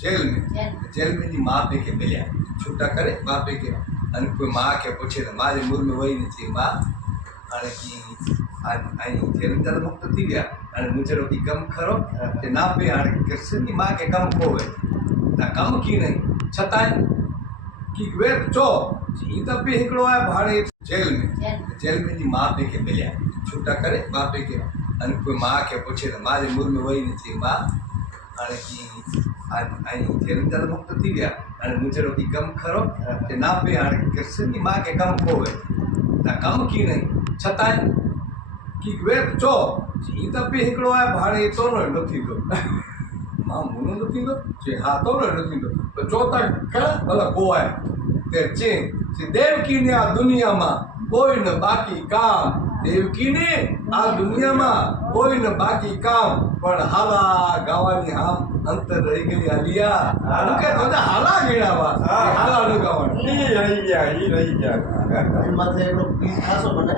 jail में नी माँ पे के मिलिया छूटा करे माँ पे के अन कोई माँ के पूछे तो मारी मुंह में वही नहीं थी माँ अरे की आई जेल जल मुक्त थी गया अरे मुझे रोटी कम खरो ते ना पे अरे कृष्ण की माँ के कम खोवे ना कम की नहीं छताए की वे चो जी तब भी हिकड़ो है भाड़े जेल में नी माँ पे के मिलिया छूटा करे माँ पे के अन कोई माँ के पूछे तो मारी मुंह में वही नहीं थी माँ अरे की आई जेल जल मुक्त थी गया अरे मुझे रोटी कम खरो ते ना पे अरे कृष्ण की माँ के कम खोवे ना कम की नहीं छताए की वे चो जी तब भी हिकड़ो है भाड़े तो न थी दो मां मुनो न थी दो जे हा तो न थी दो तो चौथा कला भला को है ते चे देवकी ने आ दुनिया में कोई न बाकी काम देवकी ने आ दुनिया में कोई न बाकी काम पण हाला गावानी हम अंतर रही गई आलिया उनके तो हाला गेणावा हाला नु गावा ही रही गया ही रही गया माथे एकड़ो पीस खासो बने